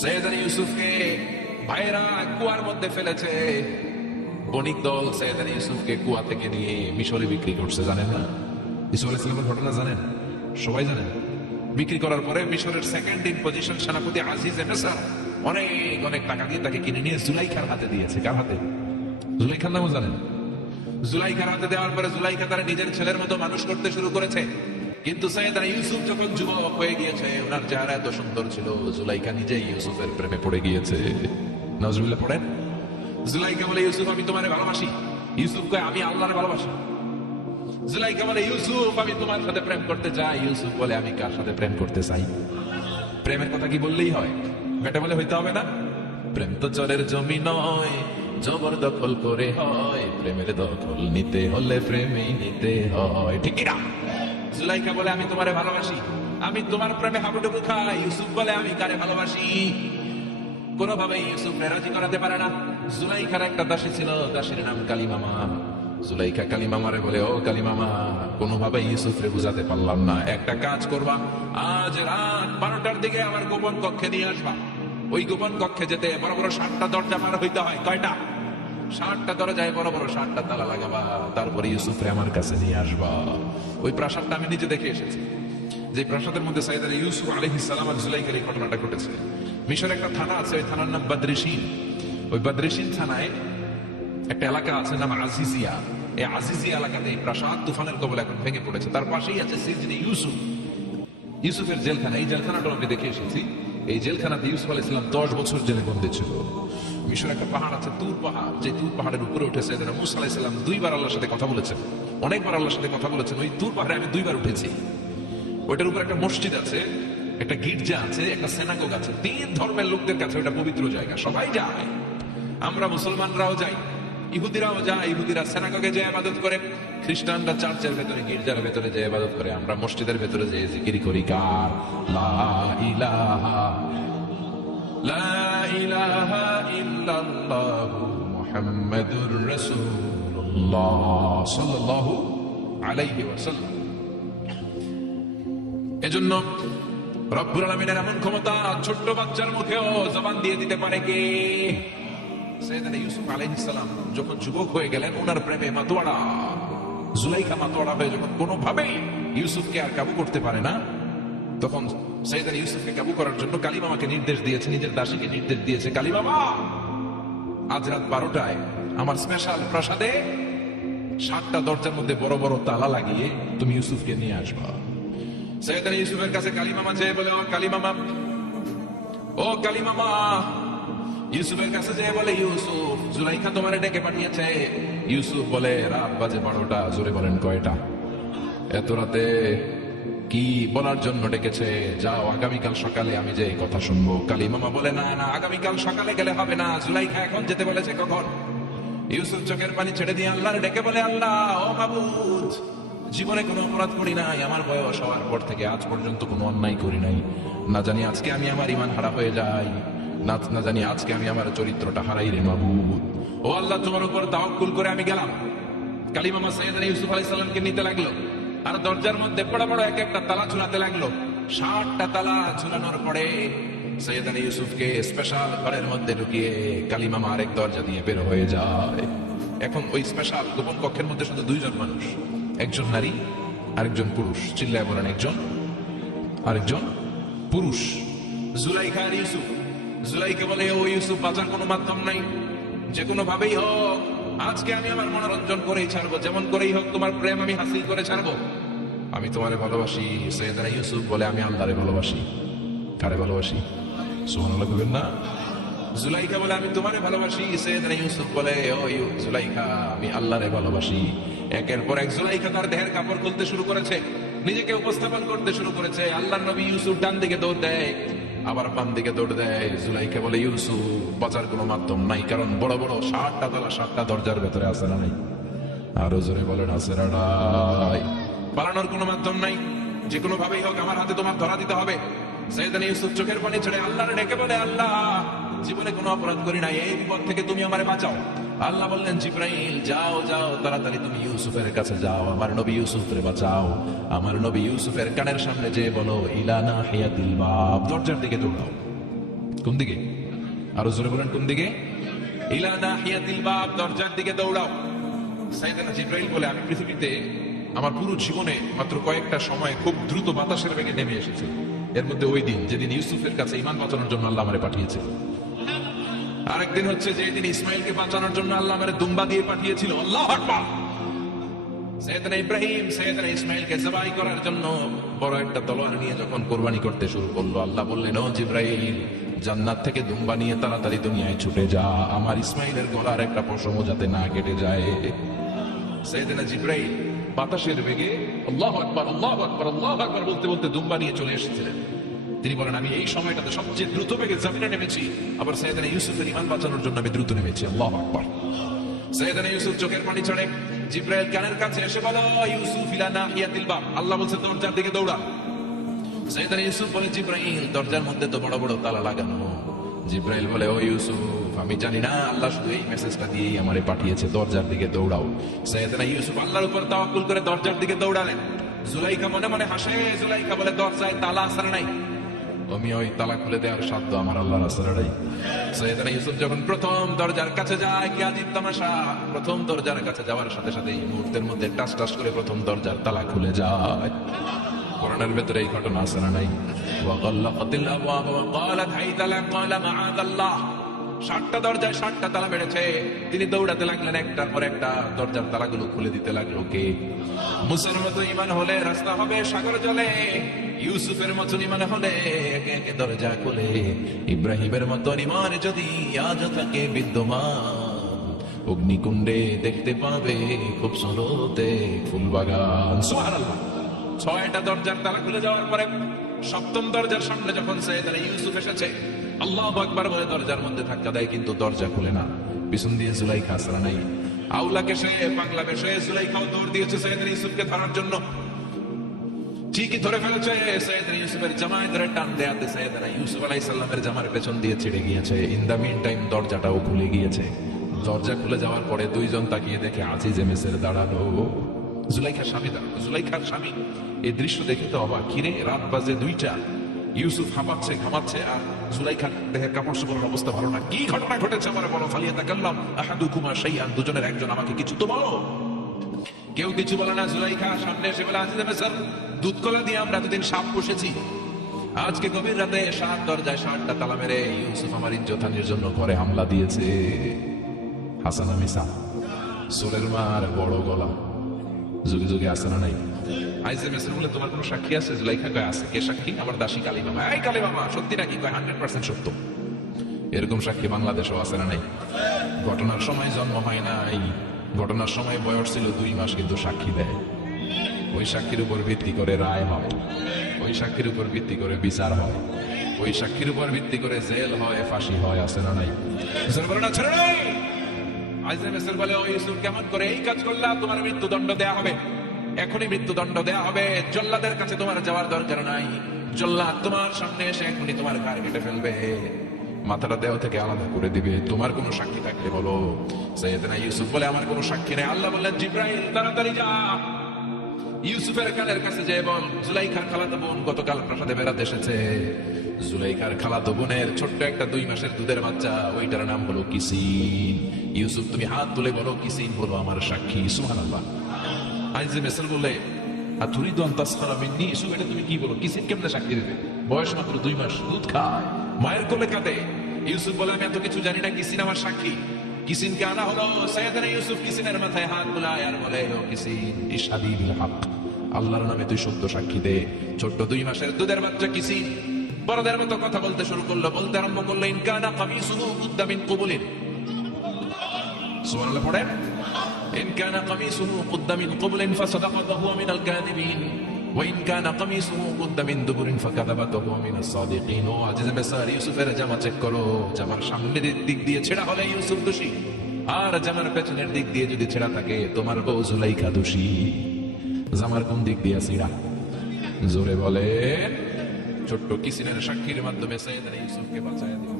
সৈয়দনা ইউসুফকে ভাইরা কুয়ার মধ্যে ফেলেছে। বণিক দল সৈয়দনা ইউসুফকে কুয়া থেকে নিয়ে মিশরে বিক্রি করছে, জানেন না? ইউসুফ আলাইহিস সালামের ঘটনা জানেন? সবাই জানেন। বিক্রি করার পরে মিশরের সেকেন্ড ইন পজিশন সেনাপতি আজিজে মিসর অনেক অনেক টাকা দিয়ে তাকে কিনে নিয়ে জুলাইখার হাতে দিয়েছে। কার হাতে? জুলাইখার নামও জানেন? জুলাইখার হাতে দেওয়ার পরে জুলাইখা তারা নিজের ছেলের মতো মানুষ করতে শুরু করেছে। কিন্তু সৈয়দনা ইউসুফ যখন যুবক হয়ে গিয়েছে, ওনার চেহারা এত সুন্দর ছিল, জুলাইখা নিজেই ইউসুফের প্রেমে পড়ে গিয়েছে। নাউজুবিল্লাহ পড়েন। জুলাইখা বলে, ইউসুফ আমি তোমারে ভালোবাসি। ইউসুফ কয়, আমি আল্লাহরে ভালোবাসি। জুলাইখা বলে, ইউসুফ আমি তোমার সাথে প্রেম করতে চাই। ইউসুফ বলে, আমি কার সাথে প্রেম করতে চাই? প্রেমের কথা কি বললেই হয়? বেটা বলে হইতে হবে না? প্রেম তো চরের জমি নয়, জবরদখল করে হয়। প্রেমের দখল নিতে হলে প্রেমেই নিতে হয়, ঠিক না? জুলাইখা বলে, আমি তোমারে ভালোবাসি, আমি তোমার প্রেমে হাবুডুবু খাই। ইউসুফ বলে, আমি কারে ভালোবাসি? কোনোভাবেই ইউসুফকে রাজি করাতে পারে না। জুলাইখার একটা দাসী ছিল, দাসীর নাম কালিমামা। জুলাইখা কালিমামারে বলে, ও কালিমামা, কোনোভাবেই ইউসুফরে বুঝাতে পারলাম না। একটা কাজ করবা, আজ রাত 12টার দিকে আমার গোপন কক্ষে নিয়ে আসবা। ওই গোপন কক্ষে যেতে বড় বড় 7টা দরজা পার হইতে হয়। কয়টা? 7টা দরজায় বড় বড় 7টা তালা লাগাবা। তারপরে ইউসুফরে আমার কাছে নিয়ে আসবা। ওই প্রাসাদটা আমি নিজে দেখে এসেছি, যে প্রাসাদের মধ্যে সৈয়দনা ইউসুফ আলাইহিস সালাম আর জুলাইখার এই ঘটনাটা ঘটেছে। মিশরে একটা থানা আছে, ওই থানার নাম বদরিশিন। ওই বদরিশিন থানায় একটা এলাকা আছে নাম আজিজিয়া। এই আজিজিয়া এলাকাতে এই প্রাসাদ তুফানের কবলে এখন ভেঙে পড়েছে। তার পাশেই আছে সিজনে ইউসুফ, ইউসুফের জেলখানা। এই জেলখানাটা আমি দেখে এসেছি। এই জেলখানাতে ইউসুফ আলাইহিস সালাম 10 বছর জেলে বন্দী ছিল। মিশরে একটা পাহাড় আছে, তুর পাহাড়। যে তুর পাহাড়ের উপরে উঠেছে মুসা আলাইহিস সালাম 2বার আল্লাহর সাথে কথা বলেছেন, অনেকবার আল্লাহর সাথে কথা বলেছেন। ওই তুর পাহাড়ে আমি 2বার উঠেছি। ওইটার উপর একটা মসজিদ আছে, একটা গির্জা আছে, একটা সেনাগোগ আছে। 3 ধর্মের লোকদের কাছে ওটা পবিত্র জায়গা, সবাই যায়। আমরা মুসলমানরাও যাই, ইহুদিরাও যায়। ইহুদিরা সেনাগোগে যে ইবাদত করে, খ্রিস্টানরা চার্চের ভেতরে, গির্জার ভেতরে যে ইবাদত করে। আমরা মসজিদের ভেতরে যে জিকির করি, কার? লা ইলাহা লা ইলাহা ইল্লাল্লাহু মুহাম্মাদুর রাসূলুল্লাহ সাল্লাল্লাহু আলাইহি ওয়াসাল্লাম। এজন্য রব্বুল আলামিনের এমন ক্ষমতা, ছোট্ট বাচ্চার মুখেও জবান দিয়ে দিতে পারে কে? সৈয়দনা ইউসুফ আলাইহিস সালাম যখন যুবক হয়ে গেলেন, ওনার প্রেমে মাতোয়ারা। জুলাইখা মাতোয়ারা হয়ে যখন কোনোভাবেই ইউসুফকে আর কাবু করতে পারে না, তখন সৈয়দনা ইউসুফকে কাবু করার জন্য কালিমামাকে নির্দেশ দিয়েছে, নিজের দাসীকে নির্দেশ দিয়েছে, কালিমামা আজ রাত 12টায় আমার স্পেশাল প্রাসাদে 7টা দরজার মধ্যে বড় বড় তালা লাগিয়ে তুমি ইউসুফকে নিয়ে আসবা। সৈয়দনা ইউসুফের কাছে কালিমামা যেয়ে বলে, ও কালিমামা, ও কালিমামা। ইউসুফের কাছে যেয়ে বলে, ইউসুফ, জুলাইখা তোমারে ডেকে পাঠিয়েছে। ইউসুফ বলে, রাত বাজে 12টা। জোরে বলেন, কয়টা? এত রাতে কি বলার জন্য ডেকেছে? যাও, আগামীকাল সকালে আমি যে কথা শুনবো। কালিমামা বলে, না না, আগামীকাল সকালে গেলে হবে না। জুলাইখা এখন যেতে বলেছে। কখন? ইউসুফ চোখের পানি ছেড়ে দিয়ে আল্লাহর ডেকে বলে, আল্লাহ, ও মাবুদ, জীবনে কোনো অপরাধ করি নাই। আমার বয়স হওয়ার পর থেকে আজ পর্যন্ত কোনো অন্যায় করি নাই। না জানি আজকে আমি আমার ঈমান হারা হয়ে যাই, না জানি আজকে আমি আমার চরিত্রটা হারাই রে মাবুদ। ও আল্লাহ, তোমার উপর তাওয়াক্কুল করে আমি গেলাম। কালিমামা সৈয়দনা ইউসুফ আলাইহিস সালামকে নিতে লাগলো, আর দরজার মধ্যে বড় বড় এক একটা তালা ঝুলাতে লাগলো। 7টা তালা ঝুলানোর পরে সৈয়দনা ইউসুফকে স্পেশাল ঘরের মধ্যে ঢুকিয়ে কালিমামা আরেক দরজা দিয়ে বের হয়ে যায়। এখন ওই স্পেশাল গোপন কক্ষের মধ্যে শুধু 2জন মানুষ, একজন নারী আরেকজন পুরুষ। চিল্লায় বলেন, একজন আরেকজন পুরুষ। জুলাইখা আর ইউসুফ। জুলাইখা বলে, ও ইউসুফ, বাঁচার কোনো মাধ্যম নাই, যে কোনো ভাবেই হোক আজকে আমি আমার মনোরঞ্জন করেই ছাড়বো, যেমন করেই হোক তোমার প্রেম আমি হাসিল করে ছাড়বো। আমি তোমারে ভালোবাসি। সৈয়দনা ইউসুফ বলে, আমি আল্লাহরে ভালোবাসি। কারে ভালোবাসি? সুবহানাল্লাহ বলবেন না? জুলাইখা বলে, আমি তোমারে ভালোবাসি। সৈয়দনা ইউসুফ বলে, ও জুলাইখা, আমি আল্লাহরে ভালোবাসি। একের পর এক জুলাইখা তার দেহের কাপড় খুলতে শুরু করেছে, নিজেকে উপস্থাপন করতে শুরু করেছে। আল্লাহর নবী ইউসুফ ডান দিকে দৌড় দেয়, আবার বাম দিকে দৌড় দেয়। জুলাইখা বলে, ইউসুফ, বাঁচার কোনো মাধ্যম নাই, কারণ বড় বড় 7টা তালা 7টা দরজার ভেতরে আছে না নাই? আরো জোরে বলেন, আছে না নাই? পালানোর কোনো মাধ্যম নাই, যে কোনো ভাবেই হোক আমার হাতে তোমার ধরা দিতে হবে। সৈয়দনা ইউসুফ চোখের পানি ছেড়ে আল্লাহরে ডেকে বলে, আল্লাহ, জীবনে কোনো অপরাধ করি নাই, এই বিপদ থেকে তুমি আমারে বাঁচাও। আল্লাহ বললেন, জিবরাইল, যাও যাও, তাড়াতাড়ি তুমি ইউসুফের কাছে যাও, আমার নবী ইউসুফরে বাঁচাও। আমার নবী ইউসুফের কানের সামনে যে বলো, ইলা নাহিয়াতিল বাব, দরজার দিকে দৌড়াও। কোন দিকে? আরো জোরে বলেন, কোন দিকে? ইলা নাহিয়াতিল বাব, দরজার দিকে দৌড়াও। সাইয়েদনা জিবরাইল বলে, আমি পৃথিবীতে আমার পুরো জীবনে মাত্র কয়েকটা সময় খুব দ্রুত বাতাসের বেগে নেমে এসেছে। এর মধ্যে ওই দিন যেদিন ইউসুফের কাছে ঈমান বাঁচানোর জন্য আল্লাহ আমারে পাঠিয়েছে। আরেকদিন হচ্ছে যেদিন ইসমাইলকে বাঁচানোর জন্য আল্লাহ আমারে দুম্বা দিয়ে পাঠিয়েছিল। আল্লাহু আকবার। সাইয়েদনা ইব্রাহিম সাইয়েদনা ইসমাইলকে জবাই করার জন্য বড় একটা তলোয়ার নিয়ে যখন কোরবানি করতে শুরু করলো, আল্লাহ বললেন, ও জিবরাইল, জান্নাত থেকে দুম্বা নিয়ে তাড়াতাড়ি দুনিয়ায় ছুটে যা, আমার ইসমাইলের গলার একটা পশমও যাতে না কেটে যায়। সাইয়েদনা জিবরাইল বাতাসের বেগে আল্লাহু আকবার আল্লাহু আকবার আল্লাহু আকবার বলতে বলতে দুম্বা নিয়ে চলে এসেছিলেন। তিনি বলেন, আমি এই সময়টাতে সবচেয়ে দ্রুত বেগে জমিনে নেমেছি, আবার সাইয়েদনা ইউসুফের ঈমান বাঁচানোর জন্য আমি দ্রুত নেমেছি। আল্লাহু আকবার। সাইয়েদনা ইউসুফ চোখের পানি ছড়ে জিবরাইল কানের কাছে এসে বলে, ইউসুফ ইলা নাহিয়াতিল বাব, আল্লাহ বলছে দরজার দিকে দৌড়া। সাইয়েদনা ইউসুফ বলে, জিবরাইল, দরজার মধ্যে তো বড় বড় তালা লাগানো। জিবরাইল বলে, ও ইউসুফ, আমি জানি না, আল্লাহ শুধু এই মেসেজটা দিয়েই আমারে পাঠিয়েছে, দরজার দিকে দৌড়াও। সাইয়েদনা ইউসুফ আল্লাহর উপর তাওয়াক্কুল করে দরজার দিকে দৌড়ালেন। জুলাইখা মনে মনে হাসে। জুলাইখা বলে, দরজায় তালা আসর নাই, আমি ওই তালা খুলে দেওয়ার সাধ্য আমার আল্লাহর আসরে নাই। সাইয়েদনা ইউসুফ যখন প্রথম দরজার কাছে যায়, কি আজীব তামাশা, প্রথম দরজার কাছে যাওয়ার সাথে সাথে এই মুহূর্তের মধ্যে টাস টাস করে প্রথম দরজার তালা খুলে যায়। কোরআনের ভেতরে এই ঘটনা আছে না নাই? ওয়া গাল্লাকাতিল আবওয়াব ওয়া ক্বালাত হাইতা লা ক্বালা মাআদাল্লাহ। 7টা দরজায় 7টা তালা বেড়েছে। তিনি দৌড়াতে লাগলেন, একটার পর একটা দরজার তালাগুলো খুলে দিতে লাগলো। কে? মুসার মতো ঈমান হলে রাস্তা হবে সাগর জলে, ইউসুফের মতো ঈমান হলে একে একে দরজা খুলে, ইব্রাহিমের মতো ঈমান যদি আজও থাকে বিদ্যমান, অগ্নিকুণ্ডে দেখতে পাবে খুব সুরতে ফুলবাগান। সুবহানাল্লাহ। 6টা দরজার তালা খুলে যাওয়ার পরে 7ম দরজার সামনে যখন সাইয়েদনা ইউসুফ এসেছে, আল্লাহু আকবার বলে দরজার মধ্যে ধাক্কা দেয়, কিন্তু দরজা খুলে না। পিছন দিয়ে জুলাইখা আসরা নাই। আউলাকে সে পাগলা বেশে জুলাইখাও দৌড় দিয়েছে সাইয়েদনা ইউসুফকে ধরার জন্য। ঠিকই ধরে ফেলেছে। সাইয়েদনা ইউসুফের জামায় ধরে টান দেয়াতে সাইয়েদনা ইউসুফ আলাইহিস সালামের জামার পেছন দিয়ে ছিঁড়ে গিয়েছে। ইন দা মিন টাইম দরজাটাও খুলে গিয়েছে। দরজা খুলে যাওয়ার পরে দুইজন তাকিয়ে দেখে আজিজে মিসর দাঁড়ানো। জুলাইখার স্বামী দাঁড়ানো। জুলাইখার স্বামী এই দৃশ্য দেখে তো অবাক। কিরে, রাত বাজে 2টা, ইউসুফ হাঁপাচ্ছে ঘামাচ্ছে, আর জুলাইখার দেহের কাপড় চোপড়ের অবস্থা ভালো না। কি ঘটনা ঘটেছে আমারে বলো। ফালিয়াতাকাল্লাম আহাদুকুমা শাইআন, দুজনের একজন আমাকে কিছু তো বলো। কেউ কিছু বলে না। জুলাইখা সামনে এসে বলে, আজিজে মিসর, দুধকলা দিয়ে আমরা এতদিন সাপ পুষেছি, আজকে গভীর রাতে 7 দরজায় 7টা তালা মেরে ইউসুফ আমার ইজ্জতহানির জন্য ঘরে হামলা দিয়েছে। হাসানা মিসা, সোরের মার বড় গলা, যুগে যুগে আসে না নাই? আইজে মিসর বলে, তোমার কোনো সাক্ষী আছে? জুলাইখা কয়, আছে। কে সাক্ষী? আমার দাসী কালী মামা। এই কালী মামা, সত্যি নাকি? কয় 100% সত্য। এরকম সাক্ষী বাংলাদেশেও আছে না নাই? ঘটনার সময় জন্ম হয় নাই, ঘটনার সময় বয়স ছিল 2 মাস, কিন্তু সাক্ষী দেয়। ওই সাক্ষীর উপর ভিত্তি করে রায় হয়, ওই সাক্ষীর উপর ভিত্তি করে বিচার হয়, ওই সাক্ষীর উপর ভিত্তি করে জেল হয়, ফাঁসি হয়। আছে না নাই? মিসর বলে, না ছেড়ে নাই। আইজে মিসর বলে, ও ইউসুফ, কেমন করে এই কাজ করলা? তোমার মৃত্যুদণ্ড দেয়া হবে, এখনই মৃত্যুদণ্ড দেয়া হবে। জল্লাদের কাছে তোমার যাওয়ার দরকার নাই, জল্লাদ তোমার সামনে এসে এখনই তোমার ঘাড় কেটে ফেলবে, মাথাটা দেহ থেকে আলাদা করে দিবে। তোমার কোনো সাক্ষী থাকলে বলো। সাইয়েদনা ইউসুফ বলে, আমার কোনো সাক্ষী নেই। আল্লাহ বললেন, জিবরাইল, তাড়াতাড়ি যা, ইউসুফের কানের কাছে যে বল, জুলাইখার খালাতো বোন গতকাল প্রাসাদে বেড়াতে এসেছে। জুলাইখার খালাতো বোনের ছোট্ট একটা 2 মাসের দুধের বাচ্চা, ওইটার নাম হলো কিসিন। ইউসুফ, তুমি হাত তুলে বলো, কিসিন হলো আমার সাক্ষী। সুবহানাল্লাহ। আইজে মিসর বলে, আতুরিদু আন তাসখারা মিন্নি, ইউসুফ, এটা তুমি কি বলো? কিসিন কেমনে সাক্ষী দেবে? বয়স মাত্র 2 মাস, দুধ খায়, মায়ের কোলে কাঁদে। ইউসুফ বলে, আমি এত কিছু জানি না, কিসিন আমার সাক্ষী। কিসিনকে আনা হলো। সাইয়েদনা ইউসুফ কিসিনের মাথায় হাত বুলায় আর বলে, ও কিসিন, ইশহাদি বিল হক, আল্লাহর নামে তুই সত্য সাক্ষী দে। ছোট্ট 2 মাসের দুধের বাচ্চা কিসিন বড়দের মতো কথা বলতে শুরু করলো, বলতে আরম্ভ করলো, ইন কানা কামিসুহু কুদ্দা মিন কুবুলিন। সুবহানাল্লাহ পড়েন। ইন কানা কামিসুহু কুদ্দা মিন কুবুলিন ফাসাদাকাত ওয়া হুয়া মিনাল কাযিবিন ওয়া ইন কানা কামিসুহু কুদ্দা মিন দুবুরিন ফাকাযাবাত ওয়া হুয়া মিনাস সাদিকিন। ও আজিজে মিসর, ইউসুফের জামা চেক করো, জামার সামনের দিক দিয়ে ছেঁড়া হলে ইউসুফ দোষী, আর জামার পেছনের দিক দিয়ে যদি ছেঁড়া থাকে তোমার বউ জুলাইখা দোষী। জামার কোন দিক দিয়ে ছিঁড়া? জোরে বলে। ছোট্ট কিসিনের সাক্ষীর মাধ্যমে সাইয়েদনা ইউসুফকে বাঁচায়া দিল।